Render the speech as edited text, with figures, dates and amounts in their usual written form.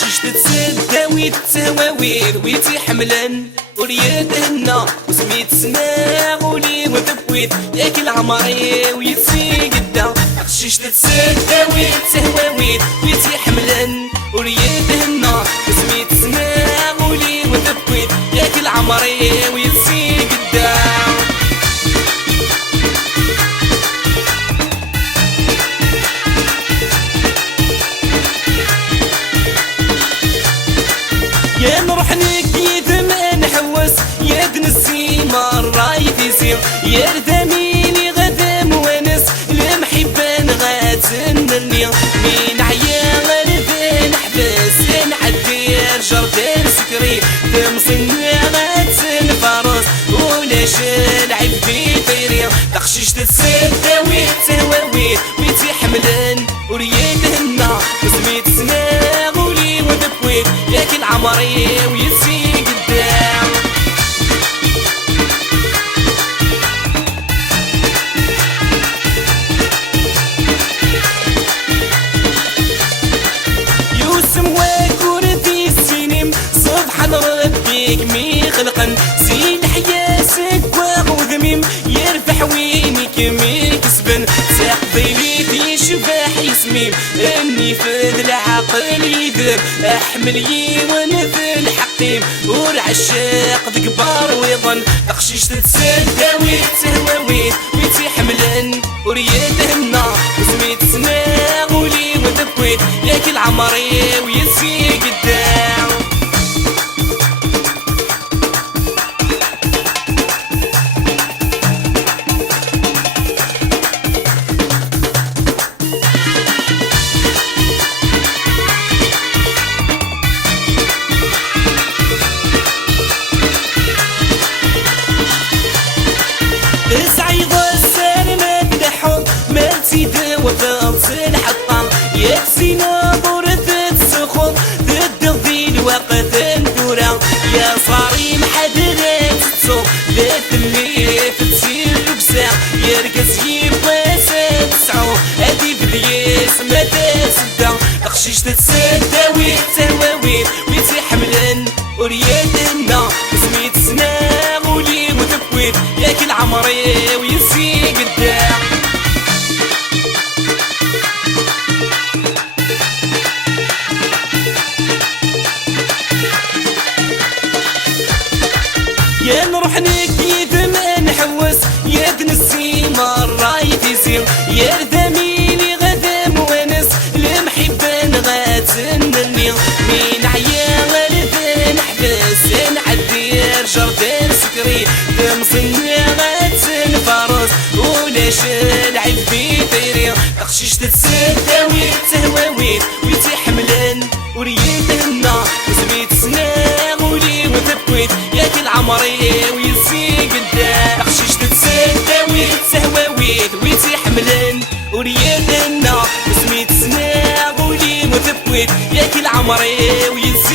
شيش تتسداوي التواويل ويتي حملان وريادنا وسميت سماع ولي وذبويت ياك العمري ويتي قدا شيش تتسداوي التواويل ويتي حملان وريادنا وسميت سماع ولي وذبويت ياك العمري ويتي قدا يا نروح نكيد ما نحوس يا دنسي مرة يتيسير يا رداميني غدا موانس المحبان غاتنني من عيا غردا نحبس نعدي جردان سكري تمصني غاتنفرس ولا شالعب في طيري تخشيش تتسداوي تهواوي ويتي حملان وريادهنا وسميت سماغ ولي وذبويت ياك العمري ويتي قدام يوسم وكردي السينم سبحان ربك مي خلقن زين حياسك وذميم يرفع وينك مي كسبن تقضي لي شباح يسميم اني في العقل يذر احمل ونذل حقيم والعشاق ذكبار ويظن تخشيش تتسداوي تهواوي ويتي حملان وريادهنا وسميت سماغ ولي وذبويت ياك العمري ويتي قدام سعيد السالم الدحوم مالتي دوفات الحطام يكسينا بورث السخوم ضد الضيل وقت الدورة يا صاري محددات الصوم ذات اللي تسير بساع يركز يباسا تسعو هادي بليس ما تسدا تخشيش تتسداوي تهواوي ويتي حملان وريادنا وسميت سنام ولي وذبويت ياك العمري ويزي قدام يا نروح نكيد ما نحوس يا دنسي مرة يتيسير يا رداميني غدا موانس المحبان غاتنني من عيا غردا نحبس نعدي جردان سكري تمصني غاتنفرس ولا شالعب في طيري تخشيش تتسداوي تهواوي ويتي حملان وريادنا وسميت سناغ ولي وذبويت ياك العمري ويزي قدام تخشيش تتسداوي تهواوي ويتي حملان وريادنا وسميت سناغ ولي وذبويت ياك العمري ويزي